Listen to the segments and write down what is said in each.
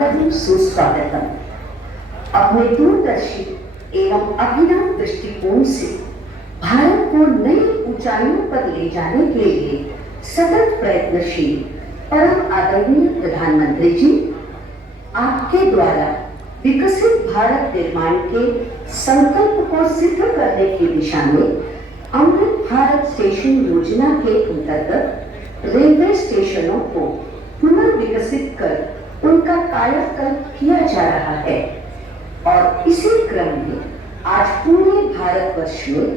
सुस्वागतम। अपने दूरदर्शी एवं अभिनव दृष्टिकोण से भारत को नई ऊंचाइयों पर ले जाने के लिए सतत प्रयत्नशील परम आदरणीय प्रधानमंत्री जी, आपके द्वारा विकसित भारत निर्माण के संकल्प को सिद्ध करने की दिशा में अमृत भारत स्टेशन योजना के अंतर्गत रेलवे स्टेशनों को पुनर्विकसित कर उनका कायाकल्प किया जा रहा है और इसी क्रम में आज पूरे भारतवर्ष में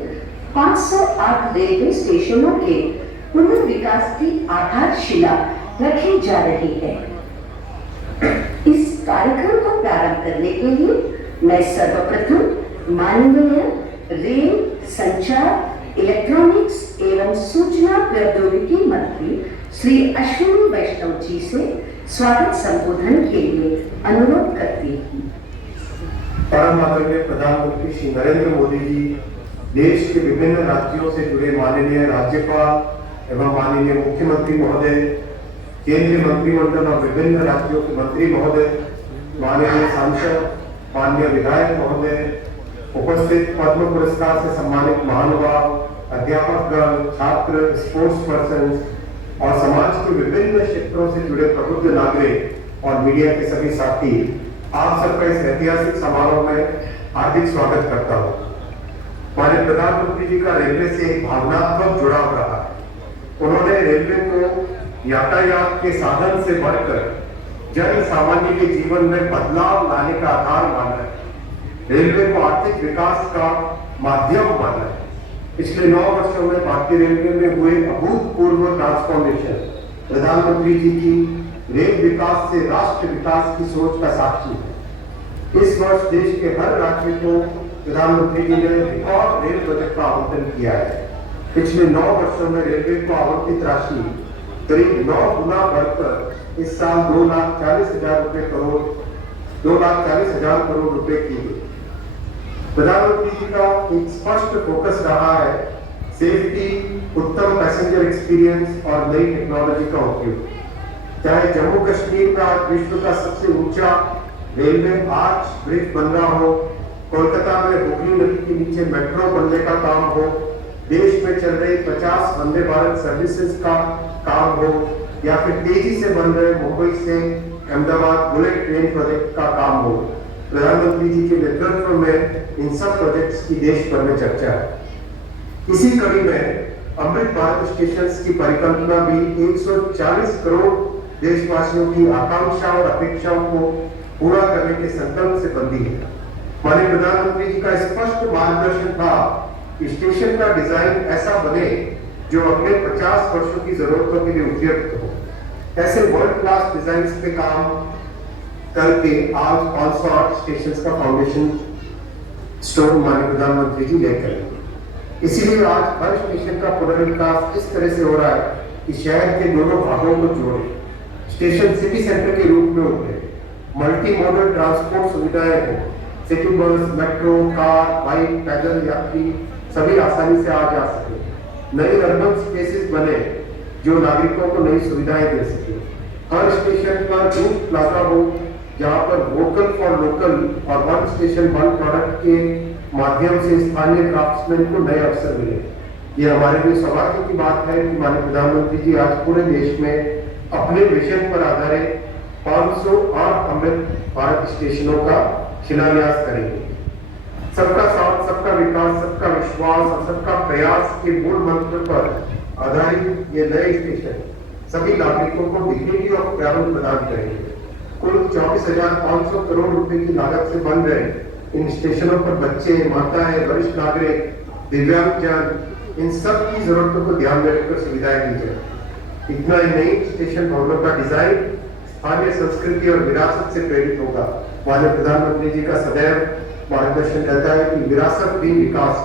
508 रेलवे स्टेशनों के पुनर्विकास की आधारशिला रखी जा रही है। इस कार्यक्रम को प्रारंभ करने के लिए मैं सर्वप्रथम माननीय रेल, संचार, इलेक्ट्रॉनिक्स एवं सूचना प्रौद्योगिकी मंत्री श्री अश्विनी वैष्णव जी से स्वागत संबोधन के लिए अनुरोध करती हूँ। परम आदरणीय प्रधानमंत्री श्री नरेंद्र मोदी जी, देश के विभिन्न राज्यों से जुड़े माननीय राज्यपाल एवं माननीय मुख्यमंत्री महोदय, केंद्रीय मंत्रिमंडल और विभिन्न राज्यों के मंत्री महोदय, माननीय सांसद, माननीय विधायक महोदय, उपस्थित पद्म पुरस्कार से सम्मानित महानुभाव, अध्यापकगण, छात्र, स्पोर्ट्स पर्सन और समाज के विभिन्न क्षेत्रों से जुड़े प्रबुद्ध नागरिक और मीडिया के सभी साथी, आप सबका इस ऐतिहासिक समारोह में हार्दिक स्वागत करता हूँ। माननीय प्रधानमंत्री जी का रेलवे से एक भावनात्मक जुड़ाव रहा है। उन्होंने रेलवे को यातायात के साधन से बढ़कर जन सामान्य के जीवन में बदलाव लाने का आधार माना है। रेलवे को आर्थिक विकास का माध्यम माना है। पिछले 9 वर्षों में भारतीय रेलवे में हुए अभूतपूर्व ट्रांसफॉर्मेशन प्रधानमंत्री जी की रेल विकास से राष्ट्र विकास की सोच का साक्षी है। इस वर्ष देश के हर राज्य को प्रधानमंत्री जी ने रिकॉर्ड रेल बजट का आवंटन किया है। पिछले 9 वर्षों में रेलवे को आवंटित राशि करीब 9 गुना बढ़कर इस साल 2,40,000 करोड़ रुपए की गई। प्रधानमंत्री जी का एक स्पष्ट फोकस रहा है सेफ्टी, उत्तम पैसेंजर एक्सपीरियंस और नई टेक्नोलॉजी का उपयोग। चाहे जम्मू कश्मीर में आज विश्व का सबसे ऊंचा रेलवे आर्च ब्रिज बन रहा हो, कोलकाता में हुगली नदी के नीचे मेट्रो बनने का काम हो, देश में चल रही 50 वंदे भारत सर्विसेज का काम हो, या फिर तेजी से बन रहे मुंबई से अहमदाबाद बुलेट ट्रेन प्रोजेक्ट का काम हो, प्रधानमंत्री जी के नेतृत्व में इन सब प्रोजेक्ट्स की देश भर में चर्चा है। इसी कड़ी में अमृत भारत स्टेशंस की परिकल्पना भी 140 करोड़ देशवासियों की आकांक्षा और अपेक्षाओं को पूरा करने के संकल्प से बंधी है। माननीय प्रधानमंत्री जी का स्पष्ट मार्गदर्शन था कि स्टेशन का डिजाइन ऐसा बने जो अगले 50 वर्षों की जरूरतों के लिए उपयुक्त हो। ऐसे वर्ल्ड क्लास डिजाइन पे काम करके आज 508 स्टेशन का फाउंडेशन स्टोन माननीय प्रधानमंत्री जी लेकर आए। इसीलिए आज हर स्टेशन का पुनर्विकास इस तरह से हो रहा है कि शहर के दोनों भागों को जोड़े, स्टेशन सिटी सेंटर के रूप में उभरे, मल्टी मॉडल ट्रांसपोर्ट सुविधाएं हो, city bus, metro, car, bike, पैदल यात्री सभी आसानी से आ जा सके, नए अर्बन स्पेसेस बने जो नागरिकों को नई सुविधाएं दे सके। हर स्टेशन पर रूफ प्लाजा हो जहां पर वोकल फॉर लोकल और वन स्टेशन वन प्रोडक्ट के माध्यम से स्थानीय क्राफ्ट्समैन को नए अवसर मिले। ये हमारे लिए सौभाग्य की बात है कि माननीय प्रधानमंत्री जी आज पूरे देश में अपने विजन पर आधारित 508 अमृत भारत स्टेशनों का शिलान्यास करेंगे। सबका साथ, सबका विकास, सबका विश्वास और सबका प्रयास के मूल मंत्र पर आधारित ये नए स्टेशन सभी नागरिकों को दिखने की और प्रारूप प्रदान करेंगे। कुल 24,500 करोड़ रुपए की लागत से बन रहे इन स्टेशनों पर बच्चे, माताएं, वरिष्ठ नागरिक, दिव्यांगजन, इन सब की जरूरतों को ध्यान में रखकर सुविधाएं दी जाए। इतना ही नहीं, स्टेशन भवनों का डिजाइन स्थानीय संस्कृति और विरासत से प्रेरित होगा। माननीय प्रधानमंत्री जी का सदैव मार्गदर्शन रहता है कि विरासत भी विकास।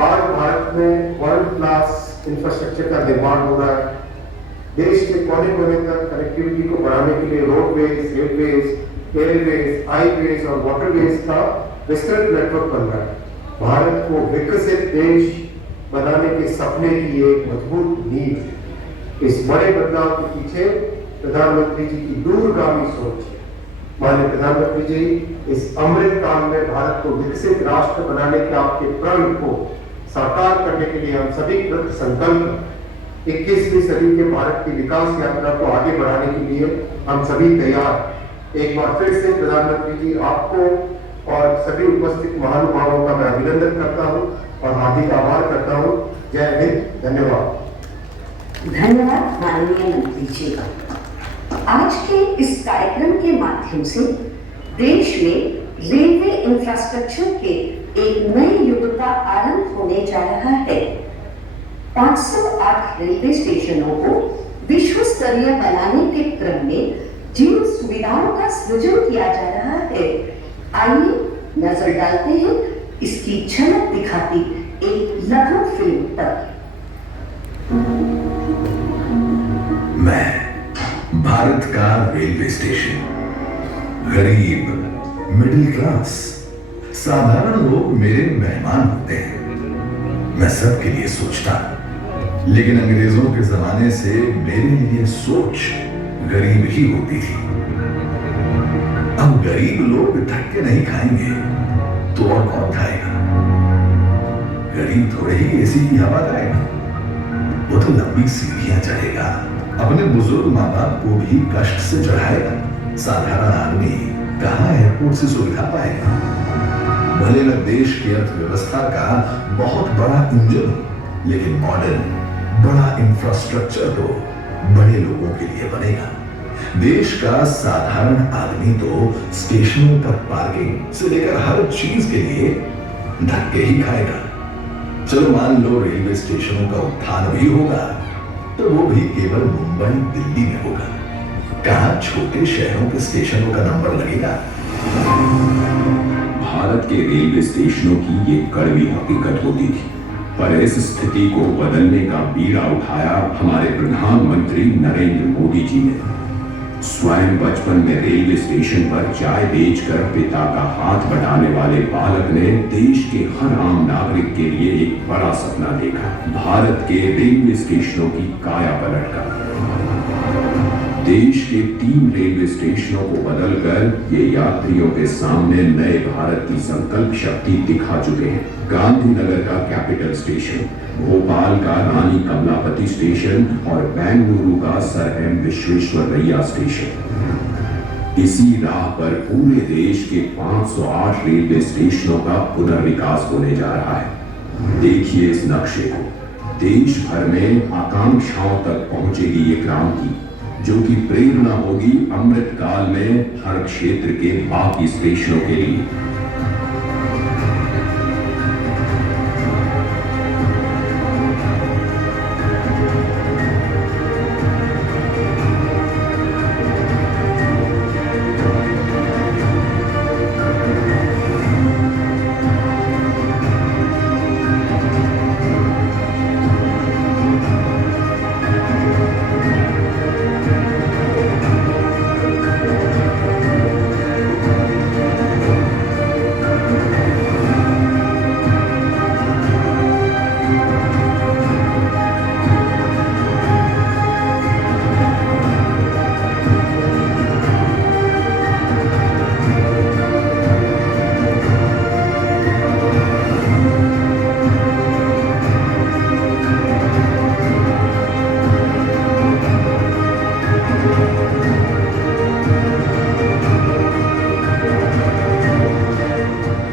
आज भारत में वर्ल्ड क्लास इंफ्रास्ट्रक्चर का निर्माण हो रहा है। देश के कोने कोने तक कनेक्टिविटी को बढ़ाने के लिए रोडवेज, रेलवेज, एयरवेज, हाईवेज और वाटरवेज का विस्तृत नेटवर्क बन रहा है। भारत को विकसित देश बनाने के सपने की एक मजबूत नींव। इस बड़े बदलाव के पीछे प्रधानमंत्री जी की दूरगामी सोच है। माननीय प्रधानमंत्री जी, इस अमृत काल में भारत को विकसित राष्ट्र बनाने के आपके प्रण को साकार करने के लिए हम सभी कृत संकल्प 21वीं सदी के भारत की विकास यात्रा को आगे बढ़ाने के लिए हम सभी तैयार। एक बार फिर से प्रधानमंत्री जी, आपको और सभी उपस्थित महानुभावों का मैं अभिनंदन करता हूं और हार्दिक आभार करता हूं। जय हिंद, धन्यवाद। धन्यवाद माननीय मंत्री जी। आज के इस कार्यक्रम के माध्यम से देश में रेलवे इंफ्रास्ट्रक्चर के एक नए युग का आरंभ होने जा रहा है। 508 रेलवे स्टेशनों को विश्व स्तरीय बनाने के क्रम में जिन सुविधाओं का सृजन किया जा रहा है, आइए नजर डालते हैं इसकी झलक दिखाती एक लघु फिल्म पर। मैं भारत का रेलवे स्टेशन, गरीब, मिडिल क्लास, साधारण लोग मेरे मेहमान होते हैं। मैं सबके लिए सोचता हूं, लेकिन अंग्रेजों के जमाने से मेरे लिए सोच गरीब ही होती थी। अब गरीब लोग थक के नहीं खाएंगे तो और कौन खाएगा? गरीब थोड़े ही एसी की हवा खाएगा, वो तो लंबी सीढ़ियां चढ़ेगा, अपने बुजुर्ग माँ बाप को भी कष्ट से चढ़ाएगा। साधारण आदमी कहां एयरपोर्ट से सुविधा पाएगा? भले मैं देश की अर्थव्यवस्था का बहुत बड़ा इंजन हूं, लेकिन मॉडर्न बड़ा इंफ्रास्ट्रक्चर तो बड़े लोगों के लिए बनेगा। देश का साधारण आदमी तो स्टेशनों पर पार्किंग से लेकर हर चीज के लिए धक्के ही खाएगा। चलो मान लो रेलवे स्टेशनों का उत्थान भी होगा, तो वो भी केवल मुंबई दिल्ली में होगा। कहां छोटे शहरों के स्टेशनों का नंबर लगेगा? भारत के रेलवे स्टेशनों की ये कड़वी हकीकत होती थी, पर इस स्थिति को बदलने का बीड़ा उठाया हमारे प्रधानमंत्री नरेंद्र मोदी जी ने। स्वयं बचपन में रेलवे स्टेशन पर चाय बेचकर पिता का हाथ बटाने वाले बालक ने देश के हर आम नागरिक के लिए एक बड़ा सपना देखा, भारत के रेलवे स्टेशनों की काया पलट का। देश के 3 रेलवे स्टेशनों को बदलकर ये यात्रियों के सामने नए भारत की संकल्प शक्ति दिखा चुके हैं। गांधीनगर का कैपिटल स्टेशन, भोपाल का रानी कमलापति स्टेशन और बेंगलुरु का सर एम विश्वेश्वरैया स्टेशन। इसी राह पर पूरे देश के 508 रेलवे स्टेशनों का पुनर्विकास होने जा रहा है। देखिए इस नक्शे को, देश भर में आकांक्षाओं तक पहुंचेगी ये क्रांति, जो कि प्रेरणा होगी अमृत काल में हर क्षेत्र के बाकी स्टेशनों के लिए।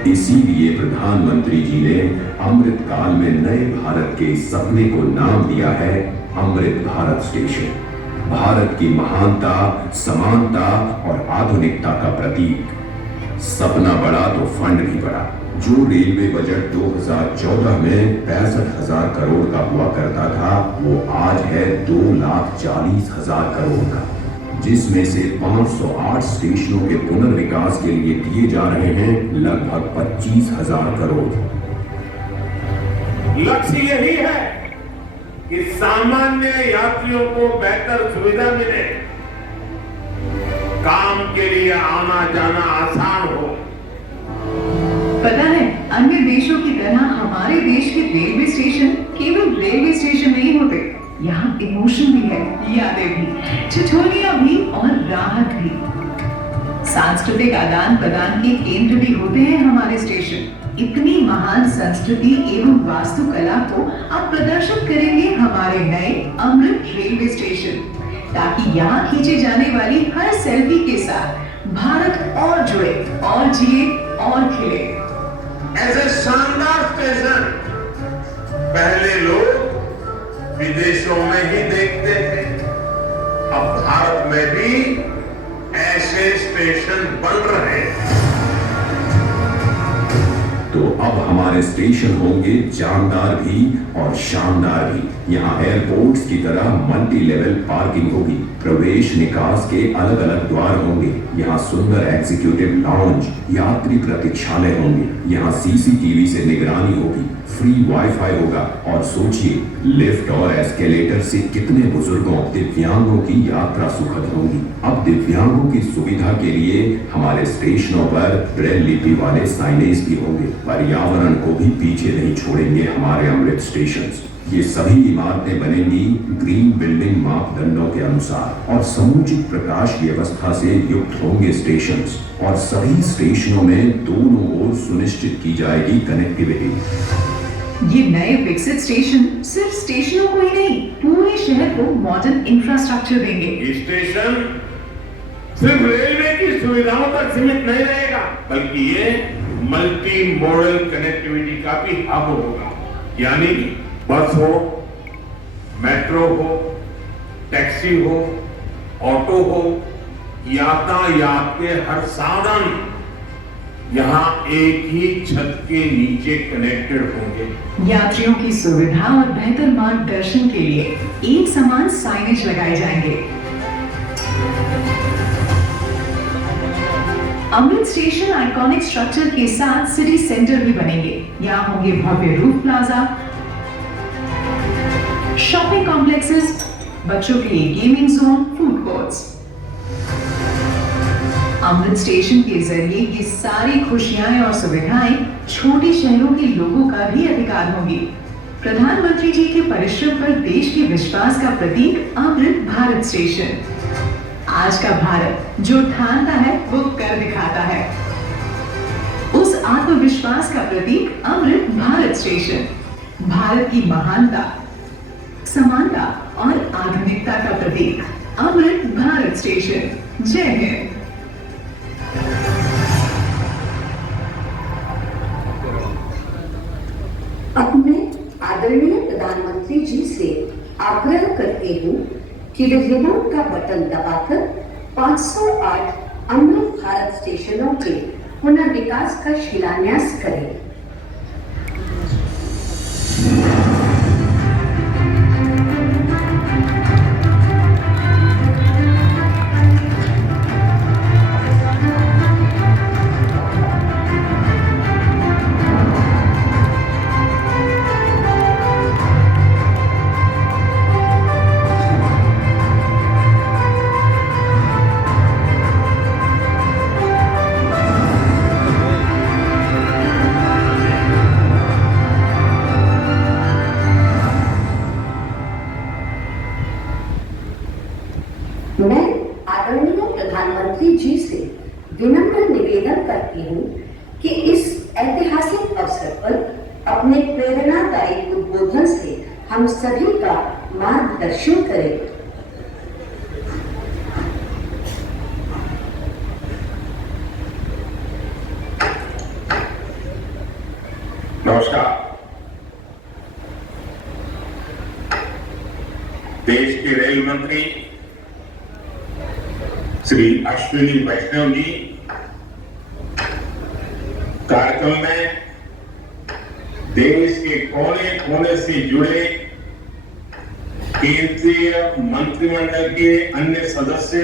इसीलिए प्रधानमंत्री जी ने अमृत काल में नए भारत के इस सपने को नाम दिया है अमृत भारत स्टेशन। भारत की महानता, समानता और आधुनिकता का प्रतीक। सपना बड़ा तो फंड भी बड़ा। जो रेलवे बजट 2014 में 65,000 करोड़ का हुआ करता था, वो आज है 2,40,000 करोड़ का, जिसमें से 508 स्टेशनों के पुनर्विकास के लिए दिए जा रहे हैं लगभग 25,000 करोड़। लक्ष्य यही है कि सामान्य यात्रियों को बेहतर सुविधा मिले, काम के लिए आना जाना आसान हो। पता है, अन्य देशों की तरह हमारे देश के रेलवे स्टेशन केवल रेलवे स्टेशन नहीं होते, यहाँ इमोशन भी है, यादें भी, ठिठुलियां भी और राहत भी। सांस्कृतिक आदान प्रदान के केंद्र भी होते हैं हमारे स्टेशन। इतनी महान संस्कृति एवं वास्तुकला को अब प्रदर्शित करेंगे हमारे नए अमृत रेलवे स्टेशन, ताकि यहाँ खींचे जाने वाली हर सेल्फी के साथ भारत और जुड़े और जिए और खिले। ऐसे शानदार स्टेशन पहले लोग विदेशों में ही देखते थे, अब भारत में भी ऐसे स्टेशन बन रहे हैं। तो अब हमारे स्टेशन होंगे जानदार भी और शानदार भी। यहाँ एयरपोर्ट्स की तरह मल्टी लेवल पार्किंग होगी, प्रवेश निकास के अलग अलग द्वार होंगे। यहाँ सुंदर एग्जीक्यूटिव लाउंज, यात्री प्रतीक्षालय होंगे। यहाँ सीसीटीवी से निगरानी होगी, फ्री वाईफाई होगा। और सोचिए, लिफ्ट और एस्केलेटर से कितने बुजुर्गों, दिव्यांगों की यात्रा सुखद होगी। अब दिव्यांगों की सुविधा के लिए हमारे स्टेशनों पर ब्रेल लिपि वाले साइनेज भी होंगे। पर्यावरण को भी पीछे नहीं छोड़ेंगे हमारे अमृत स्टेशन। ये सभी इमारतें बनेंगी ग्रीन बिल्डिंग मापदंडों के अनुसार और समुचित प्रकाश व्यवस्था से युक्त होंगे स्टेशन। और सभी स्टेशनों में दोनों ओर सुनिश्चित की जाएगी कनेक्टिविटी। ये नए विकसित स्टेशन सिर्फ स्टेशनों को ही नहीं, पूरे शहर को मॉडर्न इंफ्रास्ट्रक्चर देंगे। ये स्टेशन सिर्फ रेलवे की सुविधाओं तक सीमित नहीं रहेगा, बल्कि ये मल्टी मॉडल कनेक्टिविटी का भी हब होगा। यानी बस हो, मेट्रो हो, टैक्सी हो, ऑटो हो, यातायात के हर साधन यहाँ एक ही छत के नीचे कनेक्टेड होंगे। यात्रियों की सुविधा और बेहतर मार्गदर्शन के लिए एक समान साइनेज लगाए जाएंगे। अमृत स्टेशन आइकॉनिक स्ट्रक्चर के साथ सिटी सेंटर भी बनेंगे। यहाँ होंगे भव्य रूफ प्लाजा, शॉपिंग कॉम्प्लेक्सेस, बच्चों के लिए गेमिंग जोन, फूड कोर्ट्स। अमृत स्टेशन के जरिए ये सारी खुशियां और सुविधाएं छोटे शहरों के लोगों का भी अधिकार होंगी। प्रधानमंत्री जी के परिश्रम पर देश के विश्वास का प्रतीक अमृत भारत स्टेशन। आज का भारत जो ठानता है वो कर दिखाता है। उस आत्मविश्वास का प्रतीक अमृत भारत स्टेशन, भारत की महानता, समानता और आधुनिकता का प्रतीक अमृत भारत स्टेशन। जय हिंद। अब मैं आदरणीय प्रधानमंत्री जी से आग्रह करती हूँ कि वे रिमोट का बटन दबाकर 508 अमृत भारत स्टेशनों के पुनर्विकास का शिलान्यास करें। मैं आदरणीय प्रधानमंत्री जी से विनम्र निवेदन करती हूँ कि इस ऐतिहासिक अवसर पर अपने प्रेरणादायी उद्बोधन से हम सभी का मार्गदर्शन करें। नमस्कार। देश के रेल मंत्री श्री अश्विनी वैष्णव जी कार्यक्रम में देश के कोने कोने से जुड़े केंद्रीय मंत्रिमंडल के अन्य सदस्य,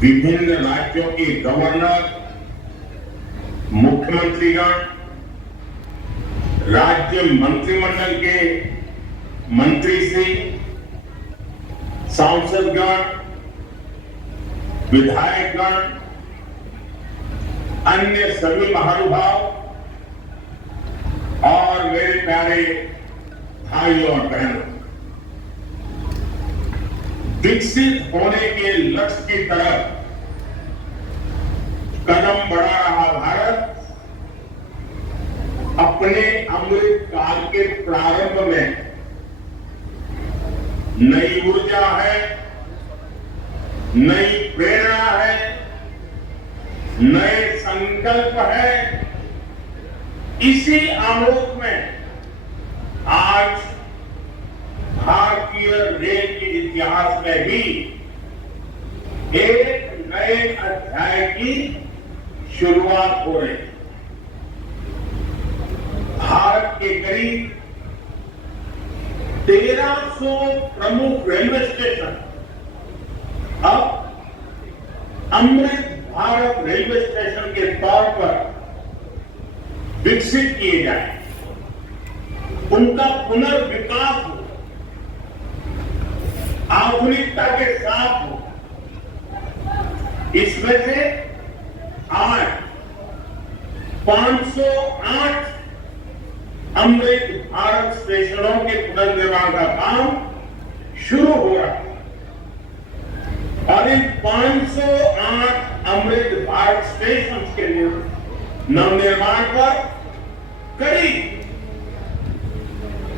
विभिन्न राज्यों के गवर्नर, मुख्यमंत्रीगण, राज्य मंत्रिमंडल के मंत्री श्री, सांसदगण, विधायकगण, अन्य सभी महानुभाव और मेरे प्यारे भाइयों और बहनों, विकसित होने के लक्ष्य की तरफ कदम बढ़ा रहा भारत अपने अमृत काल के प्रारंभ में नई ऊर्जा है, नई प्रेरणा है, नए संकल्प है। इसी आलोक में आज भारतीय रेल के इतिहास में भी एक नए अध्याय की शुरुआत हो रही है। भारत के करीब 1300 प्रमुख रेलवे स्टेशन अब अमृत भारत रेलवे स्टेशन के तौर पर विकसित किए जाए, उनका पुनर्विकास हो, आधुनिकता के साथ हो। इसमें से आज 508 अमृत भारत स्टेशनों के पुनर्निर्माण का काम शुरू हो रहा है और इन 508 अमृत भारत स्टेशन के नवनिर्माण पर करीब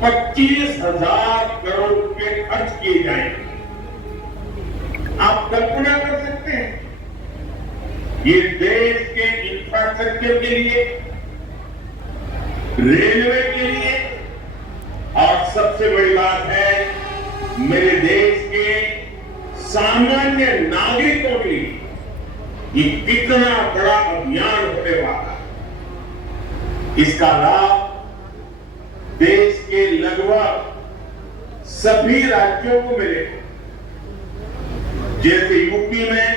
25,000 करोड़ रुपए खर्च किए जाएंगे। आप कल्पना कर सकते हैं, ये देश के इंफ्रास्ट्रक्चर के लिए, रेलवे के लिए और सबसे बड़ी बात है मेरे देश के सामान्य नागरिकों के लिए ये कितना बड़ा अभियान होने वाला है। इसका लाभ देश के लगभग सभी राज्यों को मिलेगा। जैसे यूपी में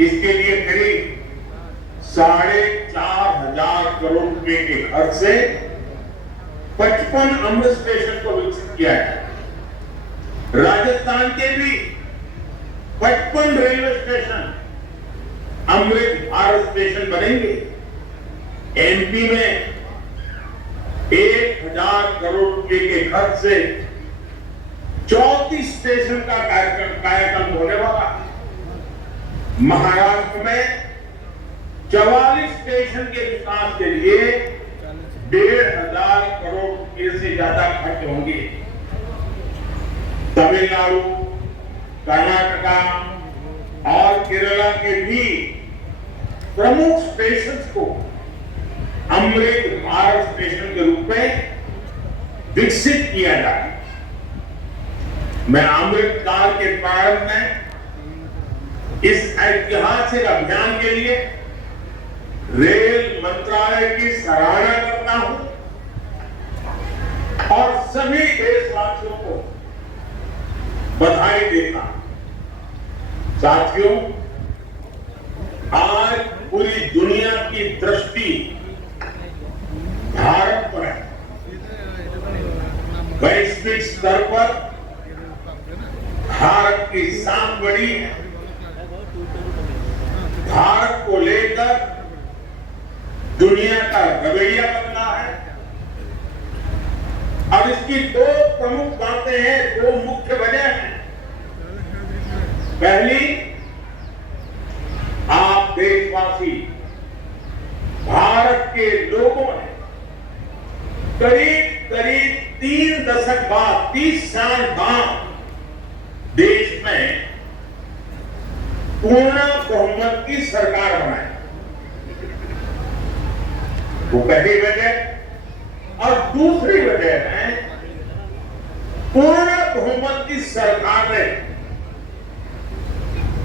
इसके लिए करीब 4,500 करोड़ रुपए के खर्च से 55 अमृत स्टेशन को विकसित किया है। राजस्थान के भी 55 railway station Amrit Bharat station बनेंगे। एमपी में 1,000 करोड़ रुपए के खर्च से 34 स्टेशन का कायाकल्प होने वाला है। महाराष्ट्र में 44 स्टेशन के विकास के लिए 1,500 करोड़ रुपए से ज्यादा खर्च होंगे। तमिलनाडु, कर्नाटका और केरला के भी प्रमुख स्टेशन को अमृत भारत स्टेशन के रूप में विकसित किया जाए। मैं अमृत काल के प्रारंभ में इस ऐतिहासिक अभियान के लिए रेल मंत्रालय की सराहना करता हूं और सभी देशवासियों को बधाई देता हूं। साथियों, आज पूरी दुनिया की दृष्टि भारत पर है। वैश्विक स्तर पर भारत की सांस बड़ी है। भारत को लेकर दुनिया का रवैया बदला है और इसकी दो प्रमुख बातें हैं, दो मुख्य वजह हैं। पहली, आप देशवासी, भारत के लोगों ने करीब 3 दशक बाद, 30 साल बाद देश में पूर्ण बहुमत की सरकार बनाई। वो पहली वजह और दूसरी वजह है पूर्ण बहुमत की सरकार ने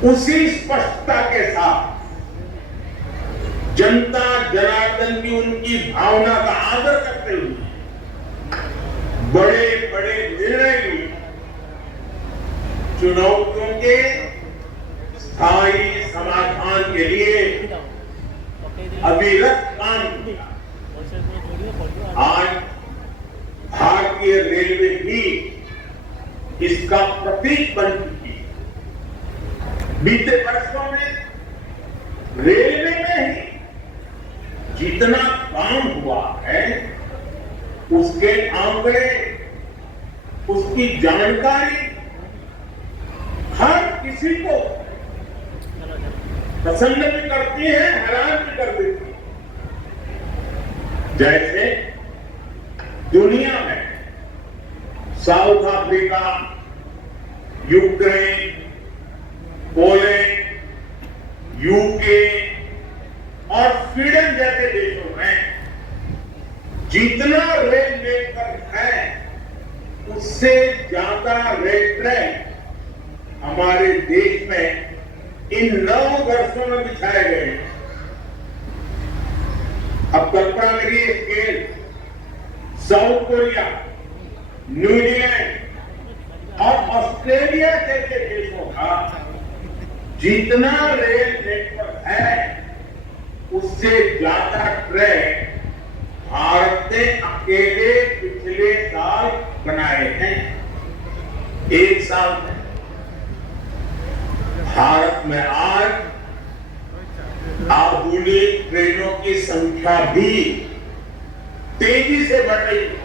उसी स्पष्टता के साथ जनता जनार्दन की उनकी भावना का आदर करते हुए बड़े बड़े निर्णय लिए, चुनौतियों के स्थायी समाधान के लिए अविरत काम किया। आज भारतीय रेलवे भी इसका प्रतीक बन चुकी है। बीते वर्षों में रेलवे में ही जितना काम हुआ है उसके आंकड़े, उसकी जानकारी हर किसी को पसंद भी करती हैं, हैरान भी कर देती हैं। जैसे दुनिया में south Africa, Ukraine, Poland, UK और स्वीडन जैसे देशों में जितना रेल नेटवर्क है उससे ज्यादा रेल ट्रैक हमारे देश में इन 9 वर्षों में बिछाए गए हैं। अब कल्पना करिए स्केल, साउथ कोरिया, न्यूजीलैंड और ऑस्ट्रेलिया जैसे देशों का जितना रेल नेटवर्क है उससे ज्यादा ट्रैक भारत ने अकेले पिछले साल बनाए हैं। एक साल में भारत में आज आधुनिक ट्रेनों की संख्या भी तेजी से बढ़ रही है।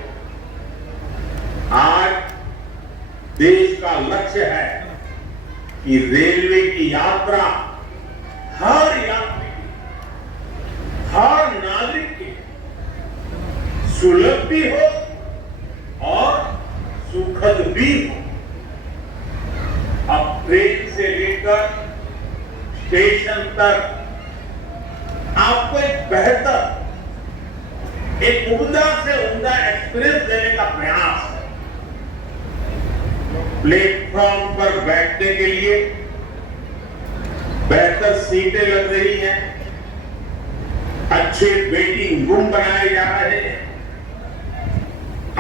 आज देश का लक्ष्य है कि रेलवे की यात्रा हर यात्री की, हर नागरिक की सुलभ भी हो और सुखद भी हो। अब ट्रेन से लेकर स्टेशन तक आपको एक बेहतर, एक उम्दा से उम्दा एक्सपीरियंस देने का प्रयास है। प्लेटफॉर्म पर बैठने के लिए बेहतर सीटें लग रही हैं, अच्छे वेटिंग रूम बनाए जा रहे हैं।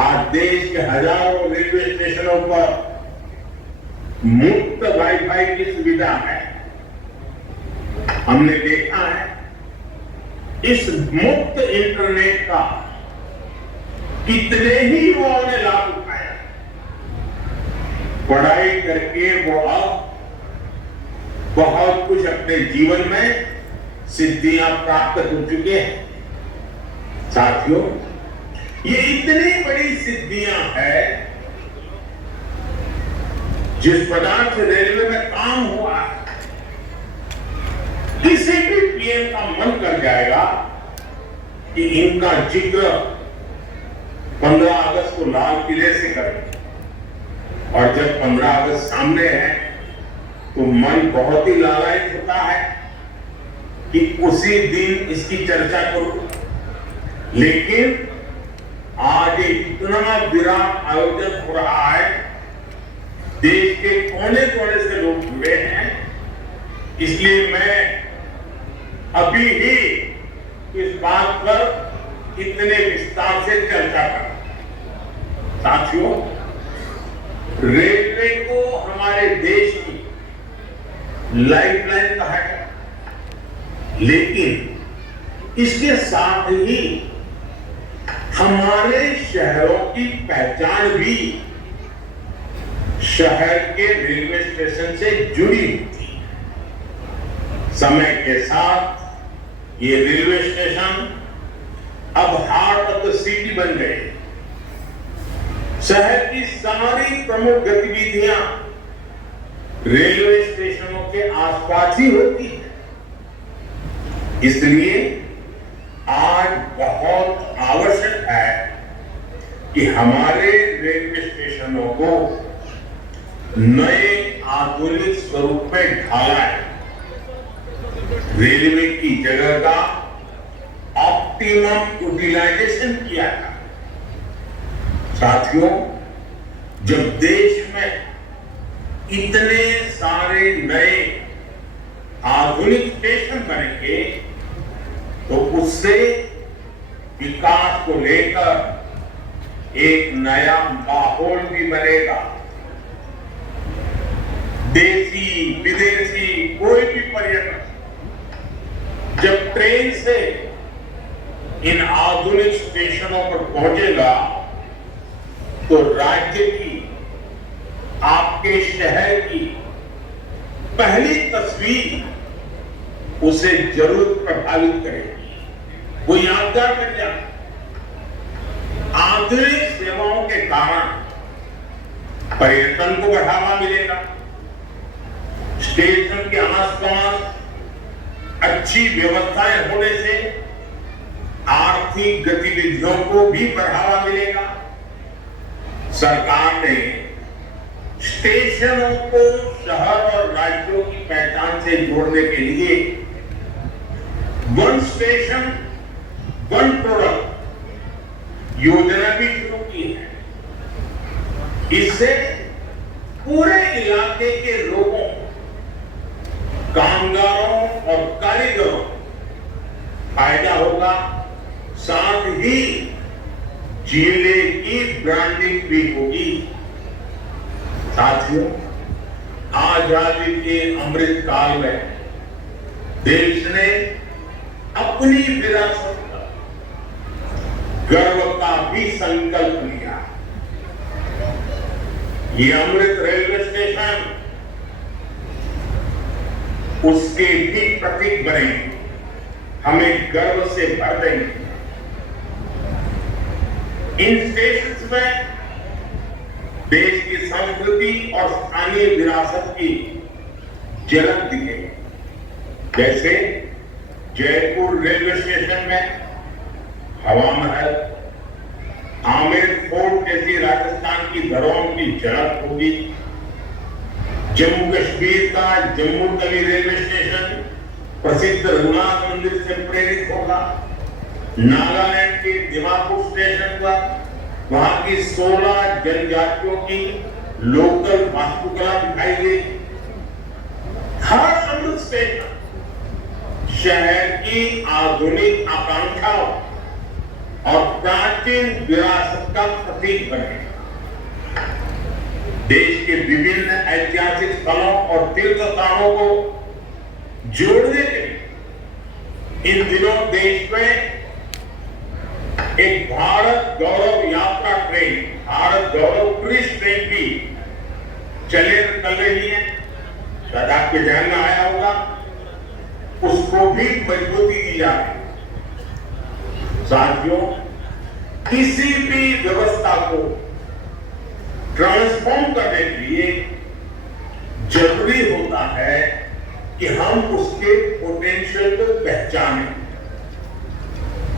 आज देश के हजारों रेलवे स्टेशनों पर मुफ्त वाईफाई की सुविधा है। हमने देखा है इस मुफ्त इंटरनेट का कितने ही युवाओं ने लाभ उठाया। पढ़ाई करके वो अब बहुत कुछ अपने जीवन में सिद्धियां प्राप्त हो चुके हैं। साथियों, ये इतनी बड़ी सिद्धियां हैं, जिस प्रकार से रेलवे में काम हुआ है, किसी भी पीएम का मन कर जाएगा कि इनका जिक्र 15 अगस्त को लाल किले से करें। और जब 15 अगस्त सामने है तो मन बहुत ही लालायित होता है कि उसी दिन इसकी चर्चा करूं। लेकिन आज इतना विराट आयोजन हो रहा है, देश के कोने कोने से लोग जुड़े हैं, इसलिए मैं अभी ही इस बात पर इतने विस्तार से चर्चा कर। साथियों, रेलवे को हमारे देश की लाइफलाइन कहा है, लेकिन इसके साथ ही हमारे शहरों की पहचान भी शहर के रेलवे स्टेशन से जुड़ी होती है। समय के साथ ये रेलवे स्टेशन अब हार्ट ऑफ द सिटी बन गए। शहर की सारी प्रमुख गतिविधियां रेलवे स्टेशनों के आसपास ही होती है। इसलिए आज बहुत आवश्यक है कि हमारे रेलवे स्टेशनों को नए आधुनिक स्वरूप में ढाला है। रेलवे की जगह का ऑप्टिमम यूटिलाइजेशन किया था। साथियों, जब देश में इतने सारे नए आधुनिक स्टेशन बनेंगे तो उससे विकास को लेकर एक नया माहौल भी बनेगा। देशी विदेशी कोई भी पर्यटक जब ट्रेन से इन आधुनिक स्टेशनों पर पहुंचेगा तो राज्य की, आपके शहर की पहली तस्वीर उसे जरूर प्रभावित करेगी। वो यादगार बन जाए। आधुनिक सेवाओं के कारण पर्यटन को बढ़ावा मिलेगा। स्टेशन के आसपास अच्छी व्यवस्थाएं होने से आर्थिक गतिविधियों को भी बढ़ावा मिलेगा। सरकार ने स्टेशनों को शहर और राज्यों की पहचान से जोड़ने के लिए वन स्टेशन वन प्रोडक्ट योजना भी शुरू की है। इससे पूरे इलाके के लोगों, कामगारों और कारीगरों फायदा होगा, साथ ही जिले की ब्रांडिंग भी होगी। साथियों, आजादी के अमृत काल में देश ने अपनी विरासत पर गर्व का भी संकल्प लिया। ये अमृत रेलवे स्टेशन उसके भी प्रतीक बनेंगे, हमें गर्व से भर देंगे। इन स्टेशन में देश की संस्कृति और स्थानीय विरासत की झलक दिखेगी। जैसे जयपुर रेलवे स्टेशन में हवा महल, आमेर फोर्ट जैसी राजस्थान की धरोहरों की झलक होगी। जम्मू कश्मीर का जम्मू तवी रेलवे स्टेशन प्रसिद्ध रघुनाथ मंदिर से प्रेरित होगा। नागालैंड के दिमापुर स्टेशन पर वहां की 16 जनजातियों की लोकल वास्तुकला दिखाई देगी। हर अमृत स्टेशन शहर की आधुनिक आकांक्षाओं और प्राचीन विरासत का प्रतीक बनेगा। देश के विभिन्न ऐतिहासिक स्थलों और तीर्थ स्थानों को जोड़ने के लिए इन दिनों देश में एक भारत गौरव यात्रा ट्रेन, भारत गौरव टूरिस्ट ट्रेन भी चल रही है। शायद आपके ध्यान में आया होगा, उसको भी मजबूती दी जा रही है। साथियों, किसी भी व्यवस्था को ट्रांसफॉर्म करने के लिए जरूरी होता है कि हम उसके पोटेंशियल को पहचानें।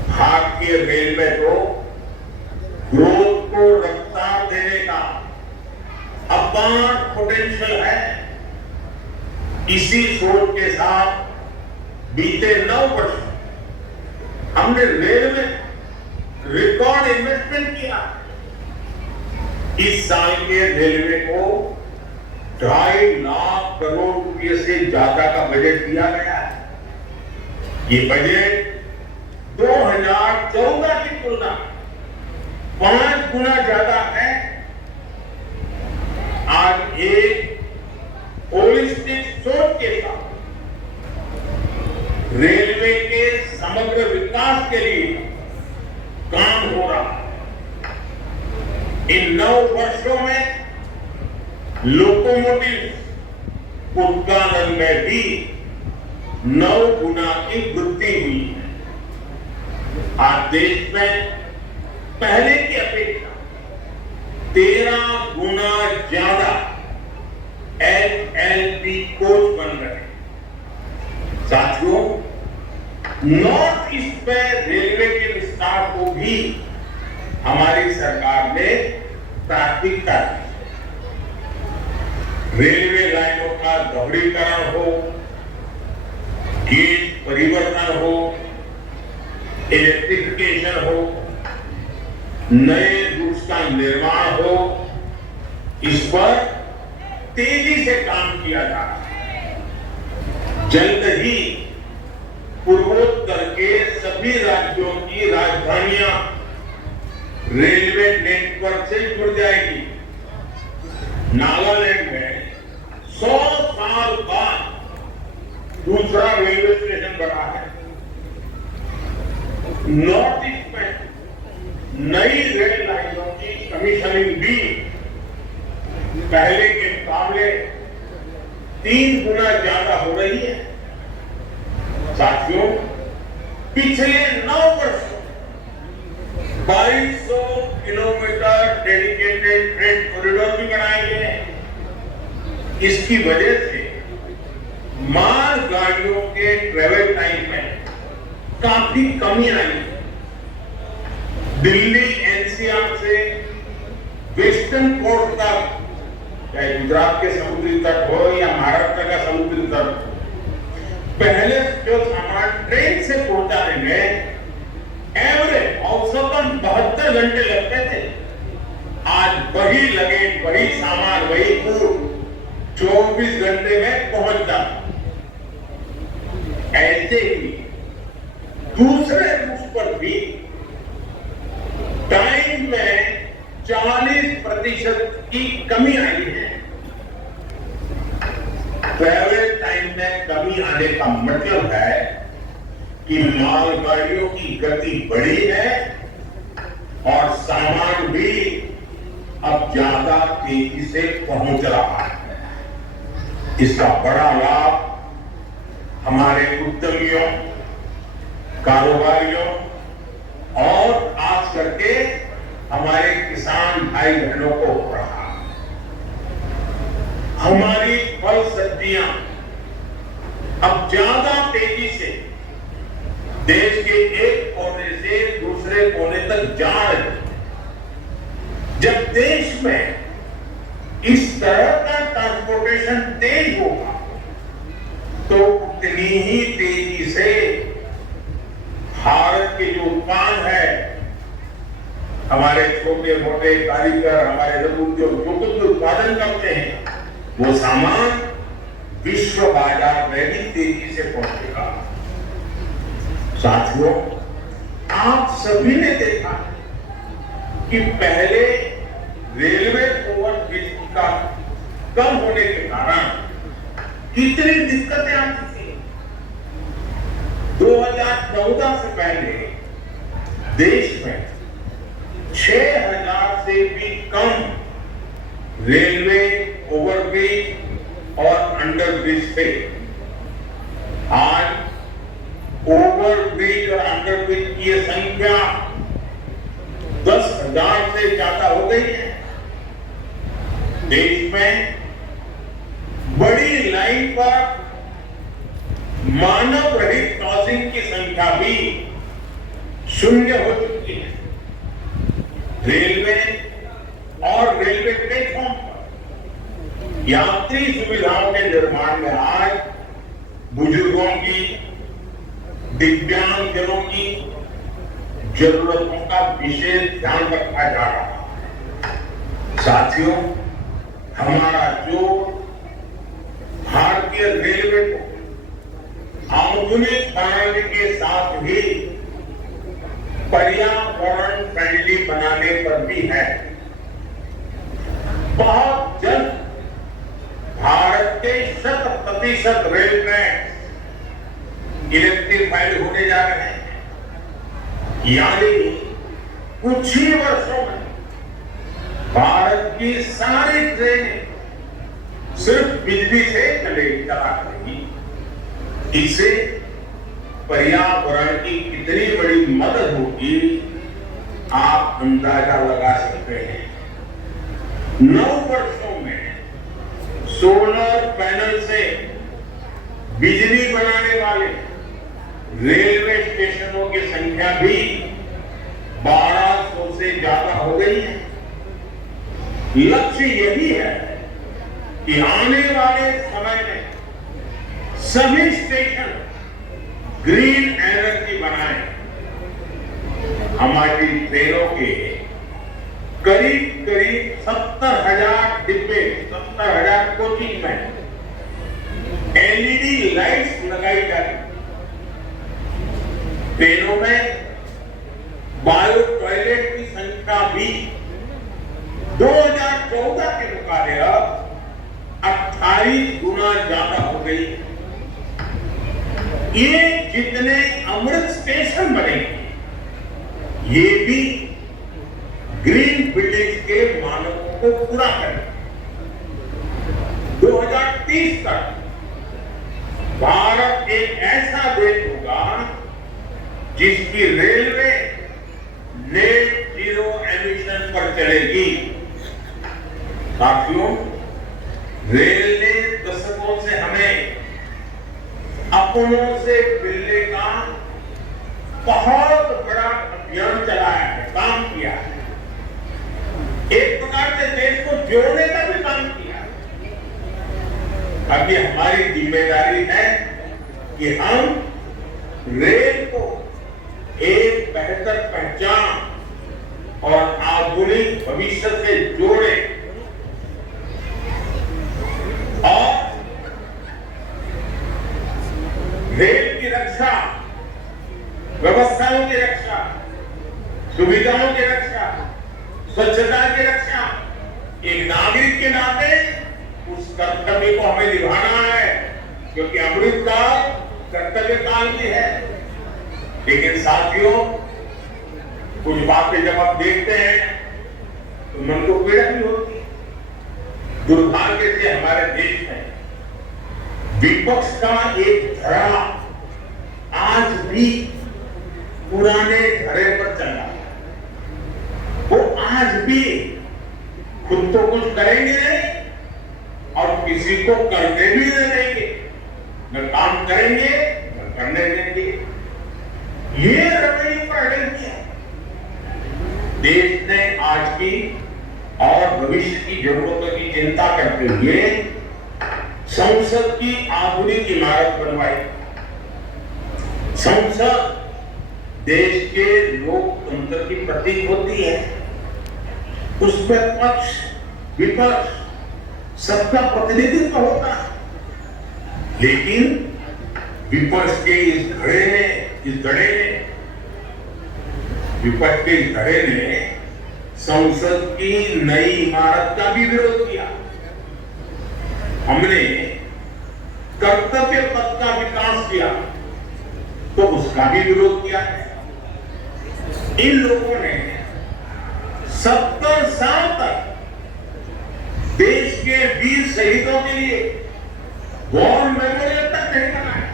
भारतीय रेलवे को ग्रोथ को रफ्तार देने का अपार पोटेंशियल है। इसी सोच के साथ बीते 9 वर्ष हमने रेल में रिकॉर्ड इन्वेस्टमेंट किया। इस साल के रेलवे को 2.5 लाख करोड़ रुपए से ज्यादा का बजट दिया गया है। ये बजट 2014 की तुलना 5 गुना ज्यादा है। आज एक होलिस्टिक सोच के साथ रेलवे के समग्र विकास के लिए काम हो रहा है। इन 9 वर्षों में लोकोमोटिव उत्पादन में भी 9 गुना की वृद्धि हुई है। आज देश में पहले की अपेक्षा 13 गुना ज्यादा एलएलपी कोच बन रहे हैं। साथियों, नॉर्थ ईस्ट में रेलवे के विस्तार को भी हमारी सरकार ने प्राथमिकता दी। रेलवे लाइनों का दोहरीकरण हो, गेज परिवर्तन हो, इलेक्ट्रिफिकेशन हो, नए रूट्स का निर्माण हो, इस पर तेजी से काम किया जा रहा है। जल्द ही पूर्वोत्तर के सभी राज्यों की राजधानियां रेलवे नेटवर्क से जुड़ जाएगी। नागालैंड में 100 साल बाद दूसरा रेलवे स्टेशन बना है। नॉर्थ ईस्ट में नई रेल लाइनों की कमीशनिंग भी पहले के मुकाबले 3 गुना ज्यादा हो रही है। साथियों, पिछले 9 वर्षों 2200 किलोमीटर डेडिकेटेड ट्रेन कॉरिडोर भी बनाए गए। इसकी वजह से माल गाड़ियों के के ट्रेवल टाइम में काफी कमी आई है। दिल्ली एनसीआर से वेस्टर्न कोस्ट तक, चाहे गुजरात के समुद्री तट हो या महाराष्ट्र का समुद्री तट, पहले जो सामान ट्रेन से पहुंचाने में एवरेज औसतन 72 घंटे लगते थे, आज वही लगेज, वही सामान, वही फूड 24 घंटे में पहुंच जाता। ऐसे ही दूसरे रूट पर भी टाइम में 40% की कमी आई है। ट्रैवल टाइम में कमी आने का मतलब है कि मालगाड़ियों की गति बढ़ी है और सामान भी अब ज्यादा तेजी से पहुंच रहा है। इसका बड़ा लाभ हमारे उद्यमियों, कारोबारियों और खास करके हमारे किसान भाई बहनों को हो रहा है। हमारी फल सब्जियां अब ज्यादा तेजी से देश के एक कोने से दूसरे कोने तक जा रही है। जब देश में इस तरह का ट्रांसपोर्टेशन तेज होगा तो उतनी ही तेजी से भारत के जो उत्पाद है, हमारे छोटे मोटे कारीगर, हमारे लघु उद्योग जो कुछ उत्पादन करते हैं, वो सामान विश्व बाजार में भी तेजी से पहुंचेगा। साथियों, आप सभी ने देखा कि पहले रेलवे ओवरब्रिज का कम होने के कारण कितनी दिक्कतें आती थी। 2014 से पहले देश में 6000 से भी कम रेलवे ओवरब्रिज और अंडरब्रिज थे। आज ओवरब्रिज और अंडरब्रिज की ये संख्या 10,000 से ज्यादा हो गई है। देश में बड़ी लाइन पर मानव रहित क्रॉसिंग की संख्या भी शून्य हो चुकी है। रेलवे और रेलवे प्लेटफॉर्म पर यात्री सुविधाओं के निर्माण में आज बुजुर्गों की, दिव्यांगजनों की जरूरतों का विशेष ध्यान रखा जा रहा है। साथियों, हमारा जो भारतीय रेलवे को आधुनिक बनाने के साथ ही पर्यावरण फ्रेंडली बनाने पर भी है। बहुत जल्द भारत के 100% रेल ट्रैक इलेक्ट्रीफाइड होने जा रहे हैं। यानी कुछ ही वर्षों में भारत की सारी ट्रेनें सिर्फ बिजली से चला करेगी। इससे पर्यावरण की कितनी बड़ी मदद होगी, आप अंदाजा लगा सकते हैं। 9 वर्षों में सोलर पैनल से बिजली बनाने वाले रेलवे स्टेशनों की संख्या भी 1200 से ज्यादा हो गई है। लक्ष्य यही है कि आने वाले समय में सभी स्टेशन ग्रीन एनर्जी बनाएं। हमारी ट्रेनों के करीब 70,000 डिब्बे, 70,000 कोचिंग में एलईडी लाइट्स लगाई जाती। ट्रेनों में बायो टॉयलेट की संख्या भी 2014 के मुकाबले अब 28 गुना ज्यादा हो गई। ये जितने अमृत स्टेशन बनेंगे, ये भी ग्रीन बिल्डिंग के मानकों को पूरा करेंगे। 2030 तक भारत एक ऐसा देश होगा जिसकी रेलवे नेट जीरो एमिशन पर चलेगी। साथियों, रेल ने दशकों से हमें अपनों से मिलने का बहुत बड़ा अभियान चलाया है, काम किया है। एक प्रकार से देश को जोड़ने का भी काम किया है। अभी हमारी जिम्मेदारी है कि हम रेल को एक बेहतर पहचान और आधुनिक भविष्य से जोड़े और रेल की रक्षा, व्यवस्थाओं की रक्षा, सुविधाओं की रक्षा, स्वच्छता की रक्षा, एक नागरिक के नाते उस कर्तव्य को हमें निभाना है, क्योंकि अमृतकाल कर्तव्य काल भी है। लेकिन साथियों, कुछ बातें जब आप देखते हैं तो मन को पीड़ा भी होती है। दुर्भाग्य से हमारे देश में विपक्ष का एक धड़ा आज भी पुराने धरे पर चल रहा है। वो आज भी खुद तो कुछ करेंगे नहीं और किसी को करने भी नहीं देंगे, न काम करेंगे न करने देंगे। ये रवैया पहले किया देश ने आज की और भविष्य की जरूरतों की चिंता करते हुए संसद की आधुनिक इमारत बनवाई। संसद देश के लोकतंत्र की प्रतीक होती है। उसमें पक्ष विपक्ष सबका प्रतिनिधित्व होता है, लेकिन विपक्ष के इस धड़े ने विपक्ष के इस धड़े ने संसद की नई इमारत का भी विरोध किया। हमने कर्तव्य पथ का विकास किया तो उसका भी विरोध किया है। इन लोगों ने 70 साल तक देश के वीर शहीदों के लिए वॉर मेमोरियल तक नहीं बनाया।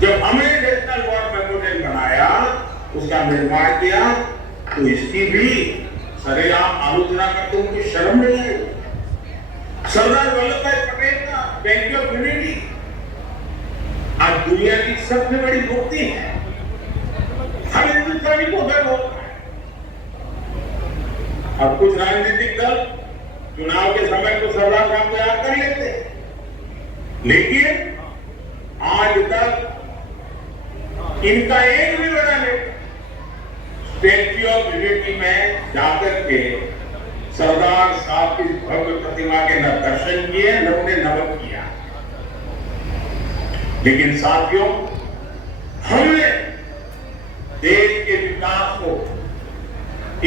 जब हमने नेशनल वॉर मेमोरियल बनाया, उसका निर्माण किया, तो इसकी भी सरेआम आलोचना करते उनको शर्म नहीं आई। सरदार वल्लभ भाई पटेल का बैंक ऑफ यूनिटी आज दुनिया की सबसे बड़ी मूर्ति है। हर हिंदुस्तानी को गर्व होता है। अब कुछ राजनीतिक दल चुनाव के समय को सरदार साहब को याद कर लेते हैं, लेकिन आज तक इनका एक भी बड़ा नेता स्टैच्यू ऑफ यूनिटी में जाकर के सरदार साहब की भव्य प्रतिमा के न दर्शन किए न उन्हें नमन किया। लेकिन साथियों, हमने देश के विकास को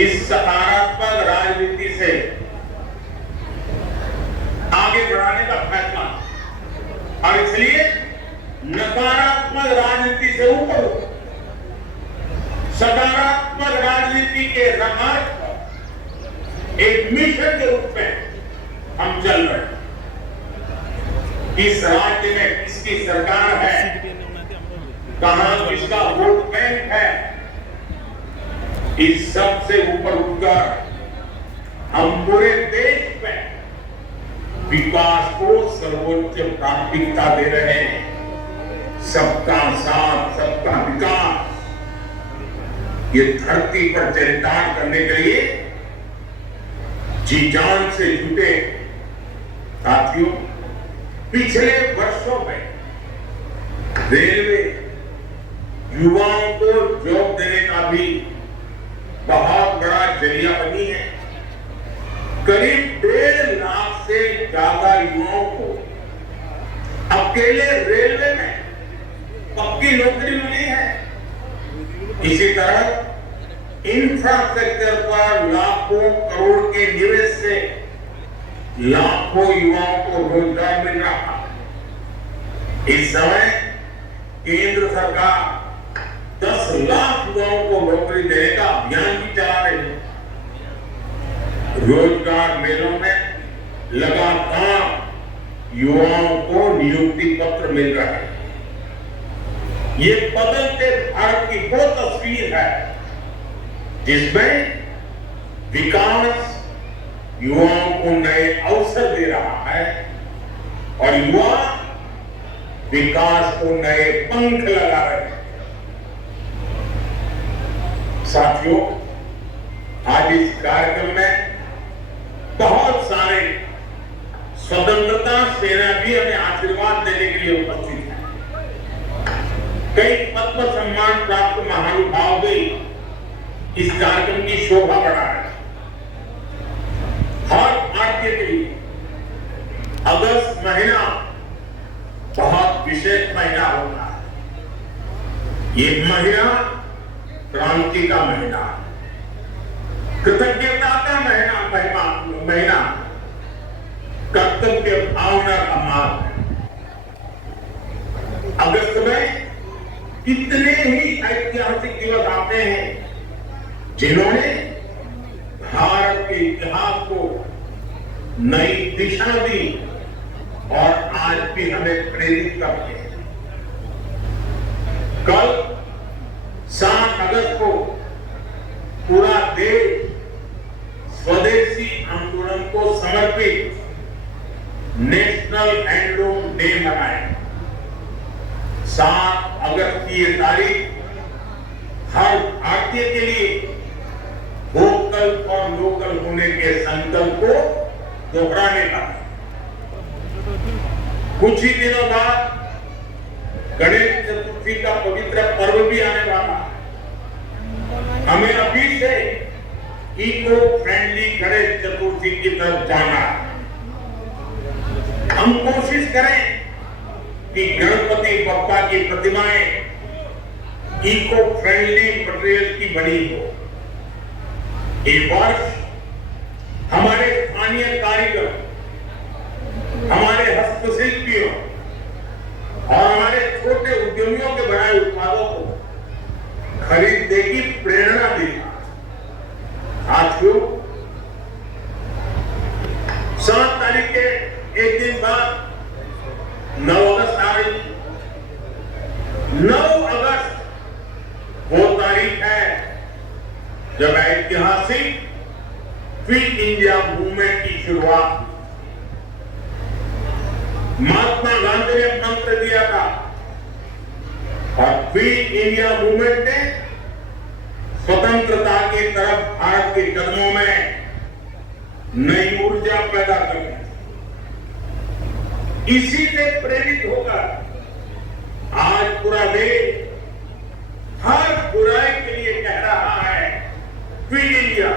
इस सकारात्मक राजनीति से आगे बढ़ाने का फैसला, और इसलिए नकारात्मक राजनीति से ऊपर सकारात्मक राजनीति के रमार्ग पर एक मिशन के रूप में हम चल रहे हैं। किस राज्य में किसकी सरकार है, कहां किसका वोट बैंक है, इस सब से ऊपर उठकर हम पूरे देश में विकास को सर्वोच्च प्राथमिकता दे रहे हैं। सबका साथ सबका विकास, ये धरती पर चरितार्थ करने के लिए जी जान से जुटे। साथियों, पिछले वर्षों में रेलवे युवाओं को जॉब देने का भी बहुत बड़ा जरिया बनी है। करीब 1.5 लाख से ज्यादा युवाओं को अकेले रेलवे में पक्की नौकरी मिली है। इसी तरह इंफ्रास्ट्रक्चर पर लाखों करोड़ के निवेश से लाखों युवाओं को रोजगार मिल रहा है। इस समय केंद्र सरकार 10 लाख युवाओं को नौकरी देने का अभियान भी चला रही है। रोजगार मेलों में लगातार युवाओं को नियुक्ति पत्र मिल रहा है। ये बदलते भारत की वो तस्वीर है जिसमें विकास युवाओं को नए अवसर दे रहा है और युवा विकास को नए पंख लगा रहे हैं। साथियों, आज इस कार्यक्रम में बहुत सारे स्वतंत्रता सेनानी हमें आशीर्वाद देने के लिए उपस्थित हैं। कई पद्म सम्मान प्राप्त महानुभाव भी इस कार्यक्रम की शोभा बढ़ा रहे हैं। हर भारतीय के लिए अगस्त महीना बहुत विशेष महीना होता है। ये महीना क्रांति का महीना, कृतज्ञता का महीना, कर्तव्य भावना का मार्ग है। अगस्त में कितने ही ऐतिहासिक दिवस आते हैं जिन्होंने भारत के इतिहास को नई दिशा दी और आज भी हमें प्रेरित करते हैं। कल 7 अगस्त को पूरा देश स्वदेशी आंदोलन को समर्पित नेशनल हैंडलूम डे मनाए। 7 अगस्त की ये तारीख हर भारतीय के लिए वोकल फॉर लोकल होने के संकल्प को दोहराने का। कुछ ही दिनों बाद गणेश चतुर्थी का पवित्र पर्व भी आने वाला है। हमें अभी से इको फ्रेंडली गणेश चतुर्थी की तरफ जाना है। हम कोशिश करें कि गणपति बप्पा की प्रतिमाएं इको फ्रेंडली मटेरियल की बनी हो। इस वर्ष हमारे स्थानीय कारीगर, हमारे हस्तशिल्पियों और हमारे छोटे उद्यमियों के बनाए उत्पादों को खरीदने की प्रेरणा दी। साथियों, 7 तारीख के एक दिन बाद 9 अगस्त आ रही। 9 अगस्त वो तारीख है जब ऐतिहासिक क्विट इंडिया मूवमेंट की शुरुआत हुई। महात्मा गांधी ने मंत्र दिया था और क्विट इंडिया मूवमेंट ने स्वतंत्रता की तरफ भारत के कदमों में नई ऊर्जा पैदा कर दी। इसी से प्रेरित होकर आज पूरा देश हर बुराई के लिए कह रहा है क्विट इंडिया।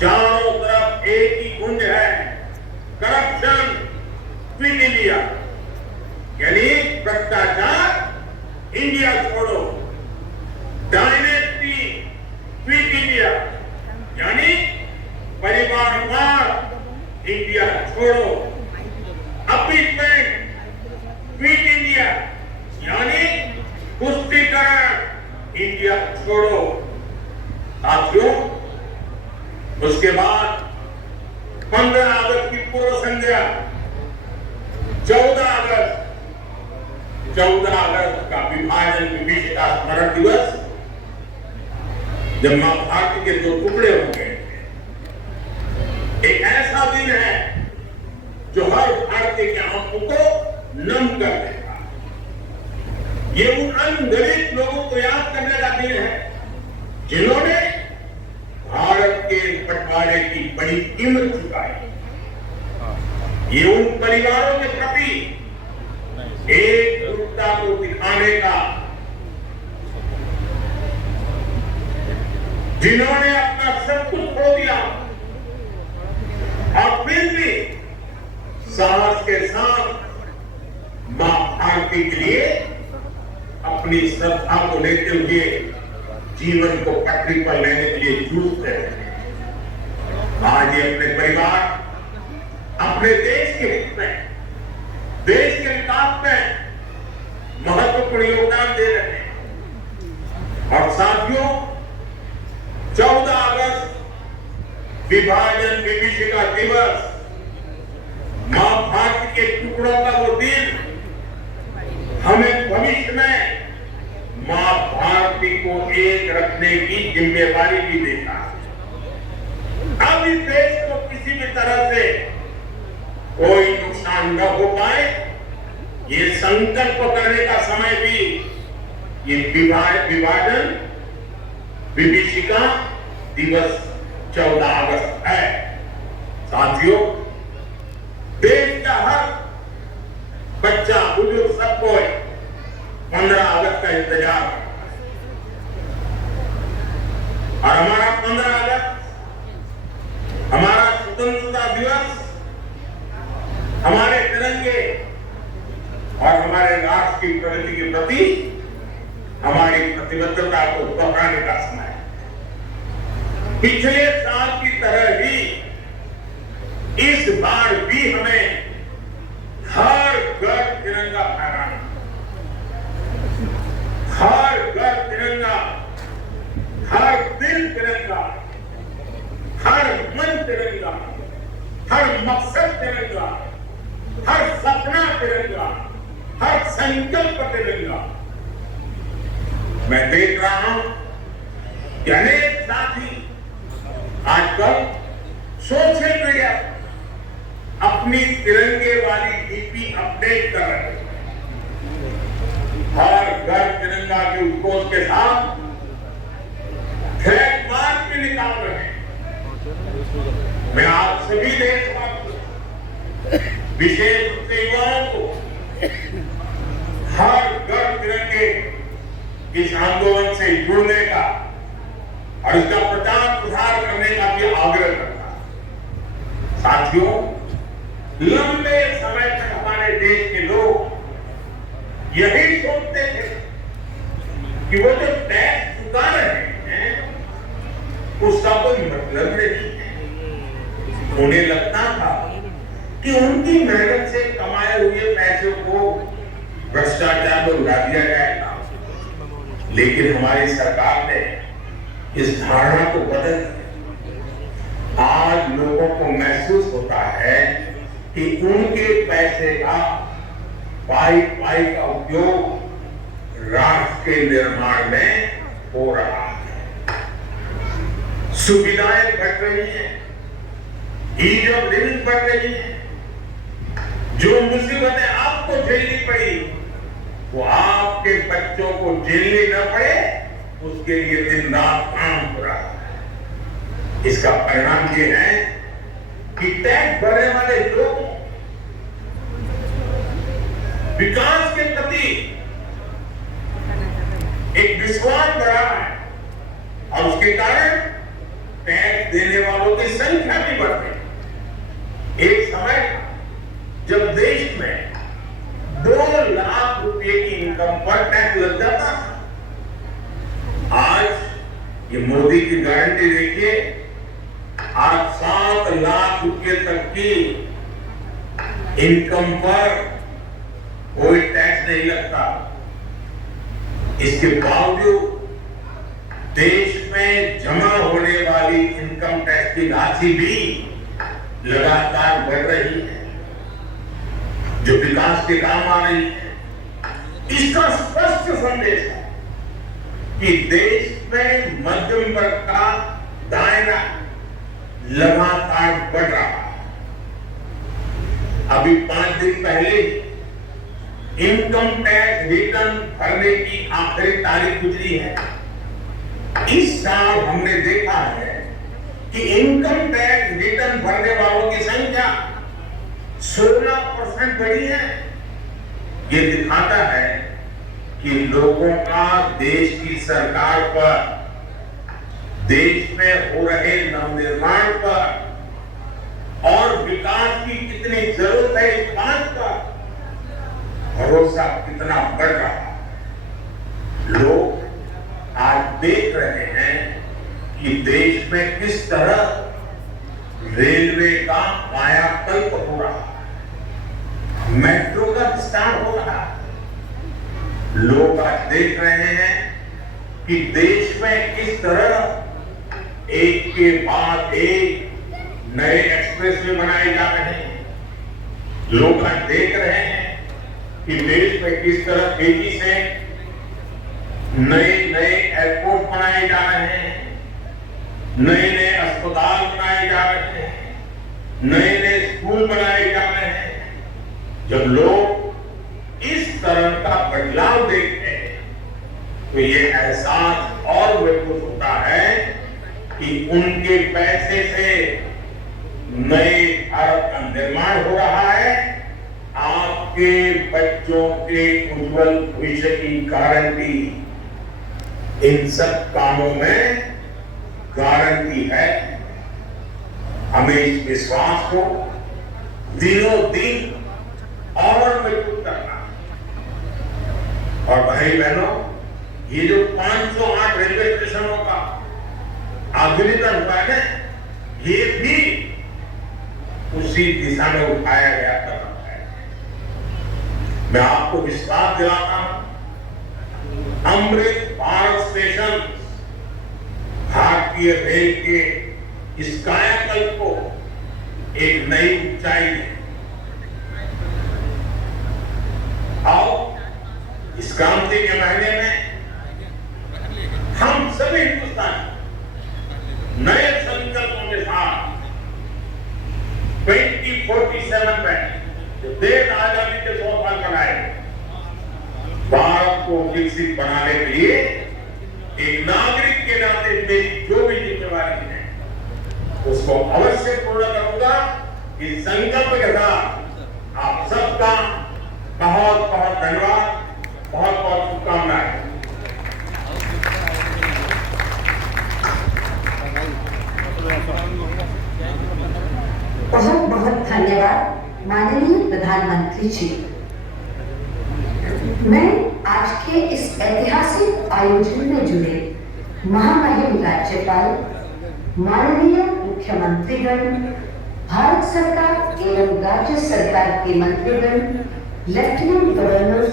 चारों तरफ एक ही गूंज है, करप्शन क्विट इंडिया, यानी भ्रष्टाचार इंडिया छोड़ो, डायनेस्टी क्विट इंडिया, यानी परिवारवाद इंडिया छोड़ो, अपीसमेंट क्विट इंडिया, यानी पुष्टिकरण इंडिया छोड़ो। साथियों, उसके बाद 15 अगस्त की पूर्व संध्या, 14 अगस्त का विभाजन विभीषिका स्मरण दिवस, जब मां भारती के 2 टुकड़े हो गए। एक ऐसा दिन है जो हर भारतीय की आंखों को नम कर देगा। ये उन अनगिनत लोगों को याद करने का दिन है जिन्होंने भारत के बंटवारे की बड़ी कीमत चुकाई। ये उन परिवारों के प्रति एकजुटता को दिखाने का, जिन्होंने अपना सब कुछ खो दिया और फिर भी साहस के साथ मां भारती के लिए अपनी श्रद्धा को लेते हुए जीवन को पटरी पर लेने के लिए जूझते हैं। आज ये अपने परिवार, अपने देश के हित में, देश के विकास में महत्वपूर्ण योगदान दे रहे हैं। और साथियों, 14 अगस्त विभाजन विभीषिका दिवस, मां भारती के टुकड़ों का वो दिन हमें भविष्य में मां भारती को एक रखने की जिम्मेदारी भी देता है। अब इस देश को किसी भी तरह से कोई नुकसान न हो पाए, ये संकल्प करने का समय भी ये विभाजन विभीषिका दिवस 14 अगस्त है। साथियों, देश का हर बच्चा बुजुर्ग सबको 15 अगस्त का इंतजार है। और हमारा 15 अगस्त हमारा स्वतंत्रता दिवस हमारे तिरंगे और हमारे राष्ट्र की प्रगति के प्रति हमारी प्रतिबद्धता को दोहराने का समय है। पिछले साल की तरह ही इस बार भी हमें हर घर तिरंगा फहराना, हर घर तिरंगा, हर दिल तिरंगा, हर मन तिरंगा, हर मकसद तिरंगा, हर सपना तिरंगा, हर संकल्प तिरंगा। मैं देख रहा हूं कि अनेक साथी आजकल सोशल मीडिया अपनी तिरंगे वाली डीपी अपडेट कर रहे हैं। हर घर तिरंगा के उद्घोष के साथ फ्लैग मार्च भी निकाल रहे हैं। मैं आप सभी देशवासियों, विशेष रूप से युवाओं को हर घर तिरंगे इस आंदोलन से जुड़ने का और इसका प्रचार प्रसार करने का भी आग्रह करता है। साथियों, लंबे समय तक हमारे देश के लोग यही सोचते थे कि वो जो टैक्स चुका रहे हैं उसका कोई मतलब नहीं है। उन्हें लगता था कि उनकी मेहनत से कमाए हुए पैसों को भ्रष्टाचार में उड़ा दिया जाएगा। लेकिन हमारी सरकार ने इस धारणा को बदल दिया। आज लोगों को महसूस होता है कि उनके पैसे का पाई का उपयोग राष्ट्र के निर्माण में हो रहा है। सुविधाएं बढ़ रही हैं, ईज ऑफ लिविंग बढ़ रही है। जो मुसीबतें आपको झेलनी पड़ी वो आपके बच्चों को झेलनी न पड़े, उसके लिए दिन रात काम हो रहा है। इसका परिणाम ये है कि टैक्स भरने वाले लोग विकास के प्रति एक विश्वास बढ़ा है और उसके कारण टैक्स देने वालों की संख्या भी बढ़ रही। एक समय जब देश में 2 लाख रुपए की इनकम पर टैक्स लग जाता था, आज ये मोदी की गारंटी देखिए, आज 7 लाख रुपए तक की इनकम पर कोई टैक्स नहीं लगता। इसके बावजूद देश में जमा होने वाली इनकम टैक्स की राशि भी लगातार बढ़ रही है, जो विकास के काम आ रही है। इसका स्पष्ट संदेश है कि देश में मध्यम वर्ग का दायरा लगातार बढ़ रहा है। अभी 5 दिन पहले इनकम टैक्स रिटर्न भरने की आखिरी तारीख गुजरी है। इस साल हमने देखा है कि इनकम टैक्स रिटर्न भरने वालों की संख्या 16% बढ़ी है। ये दिखाता है कि लोगों का देश की सरकार पर, देश में हो रहे नवनिर्माण पर और विकास की कितनी जरूरत है इस बात पर भरोसा कितना बढ़ रहा है। लोग आज देख रहे हैं कि देश में किस तरह रेलवे का कायाकल्प हो रहा है, मेट्रो का विस्तार हो रहा है। लोग आज देख रहे हैं कि देश में किस तरह एक के बाद एक नए एक्सप्रेसवे बनाए जा रहे हैं। लोग आज देख रहे हैं कि देश में किस तरह तेजी से नए एयरपोर्ट बनाए जा रहे हैं, नए अस्पताल बनाए जा रहे हैं, नए स्कूल बनाए जा रहे हैं। जब लोग इस तरह का बदलाव देखते हैं तो ये एहसास और महसूस होता है कि उनके पैसे से नए भारत का निर्माण हो रहा है। आपके बच्चों के उज्जवल भविष्य की गारंटी इन सब कामों में गारंटी है। हमें इस विश्वास को दिनों दिन और मजबूत करना और भाई बहनों, ये जो 508 रेलवे स्टेशनों का आधुनिकरण हुआ है, ये भी उसी दिशा में उठाया गया कदम है। मैं आपको विश्वास दिलाता हूं, अमृत भारत स्टेशन भारतीय रेल के इस कायाकल्प को एक नई ऊंचाई है। आओ इस क्रांति के महीने में हम सभी हिंदुस्तानी नए संकल्पों के साथ 2047 में जो देश आजादी के 100 साल मनाए, भारत को विकसित बनाने के लिए एक नागरिक के नाते मेरी जो भी जिम्मेवारी है उसको अवश्य पूर्ण करूंगा। इस संकल्प के साथ आप सबका बहुत बहुत धन्यवाद, बहुत बहुत शुभकामनाएं। बहुत बहुत धन्यवाद माननीय प्रधानमंत्री जी। मैं आज के इस ऐतिहासिक आयोजन में जुड़े महामहिम राज्यपाल, माननीय मुख्यमंत्रीगण, भारत सरकार एवं राज्य सरकार के मंत्रीगण, लेफ्टिनेंट गवर्नर,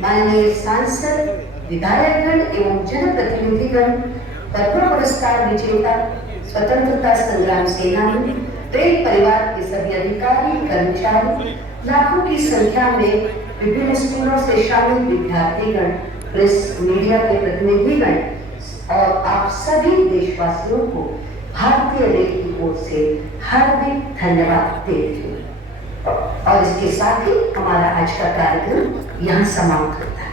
माननीय सांसद, विधायकगण एवं जनप्रतिनिधिगण, पद्म पुरस्कार विजेता, स्वतंत्रता संग्राम सेनानी, रेल परिवार के सभी अधिकारी, कर्मचारी, लाखों की संख्या में विभिन्न स्कूलों से शामिल विद्यार्थीगण, प्रेस मीडिया के प्रतिनिधिगण और आप सभी देशवासियों को भारतीय रेल की ओर से हार्दिक धन्यवाद देती हूँ। और इसके साथ ही हमारा आज का कार्यक्रम यहाँ समाप्त होता है।